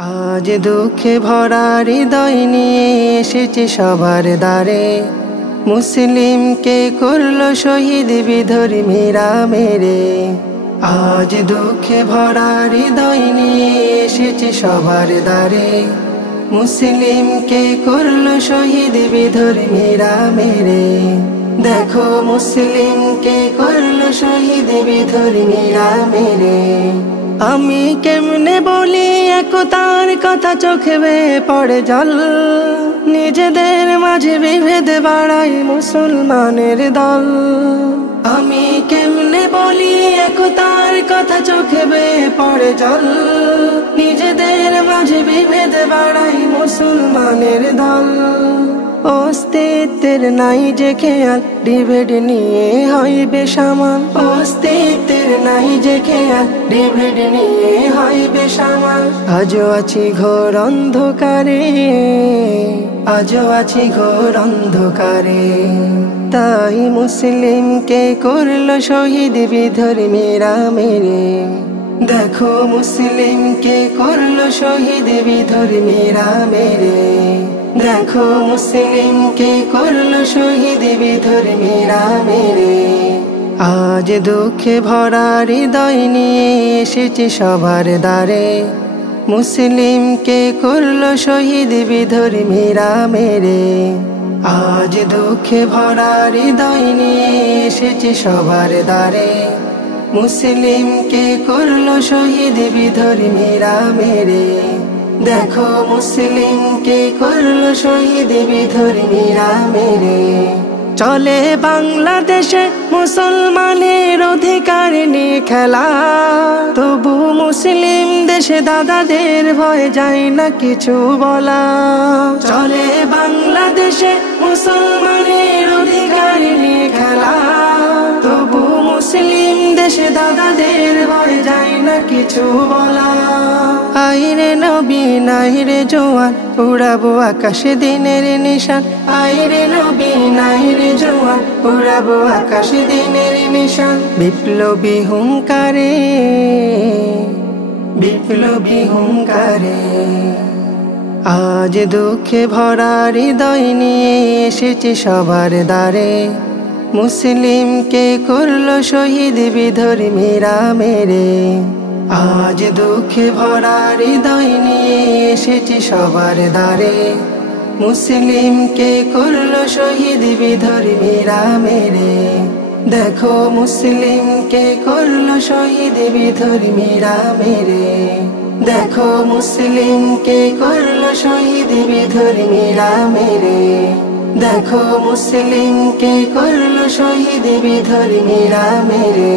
আজ দুঃখে ভরা হৃদয় নিয়ে এসেছে সবার দ্বারে। মুসলিমকে করলো শহীদ বিধর্মীরা মেরে। আজ দুঃখে ভরা হৃদয় নিয়ে এসেছে সবার দ্বারে। মুসলিমকে করলো শহীদ বিধর্মীরা মেরে। দেখো মুসলিমকে করলো শহীদ বিধর্মীরা মেরে। আমি কেমনে বলি একতার কথা, চোখে বেয়ে পড়ে জল। নিজেদের মাঝে বিভেদ বাড়াই মুসলমানের দল। আমি কেমনে বলি একতার কথা, চোখে বেয়ে পড়ে জল। নিজেদের মাঝে বিভেদ বাড়াই মুসলমানের দল। অস্তিত্বের নাই যে খেয়াল, ডিভেড নিয়ে হয় বেসামাল। অস্তিত্বের নাই যে খেয়াল, ডিভেড নিয়ে হয় বেসামাল। আজও আছি ঘোর অন্ধকারে, আজও আছি ঘোর অন্ধকারে। তাই মুসলিমকে করলো শহীদ বিধর্মীরা মেরে। দেখো মুসলিমকে করলো শহীদ বিধর্মীরা মেরে। দেখো মুসলিমকে করলো শহীদ বিধর্মীরা মেরে। আজ দুঃখে ভরা হৃদয় নিয়ে এসেছে সবার দ্বারে। মুসলিমকে করলো শহীদ বিধর্মীরা মেরে। আজ দুঃখে ভরা হৃদয় নিয়ে এসেছে সবার দ্বারে। মুসলিমকে করলো শহীদ বিধর্মীরা মেরে। দেখো মুসলিমকে করলো শহীদ বিধর্মীরা মেরে। চলে বাংলাদেশে মুসলমানের অধিকার নিয়ে খেলা। তবু মুসলিম দেশে দাদাদের ভয় যায় না কিছু বলা। চলে বাংলাদেশে মুসলমানের অধিকার নিয়ে খেলা। তবু মুসলিম দেশে দাদাদের ভয় যায় না কিছু বলা। আইরে নবী নাইরে জোয়ান, উড়াবো আকাশে দিনের নিশান। আইরে নবী নাইরে জোয়ান, উড়াবো আকাশে দিনের নিশান। বিপ্লবী হুঙ্কারে, বিপ্লবী হুঙ্কারে। আজ দুঃখে ভরা হৃদয় নিয়ে এসেছে সবার দ্বারে। মুসলিমকে করলো শহীদ বিধর্মীরা মেরে। আজ দুঃখে ভরা হৃদয় নিয়ে এসেছে সবার দ্বারে। মুসলিমকে করলো শহীদ বিধর্মীরা মেরে। দেখো মুসলিমকে করলো শহীদ বিধর্মীরা মেরে। দেখো মুসলিমকে করলো শহীদ বিধর্মীরা মেরে। দেখো মুসলিমকে করলো শহীদ বিধর্মীরা মেরে।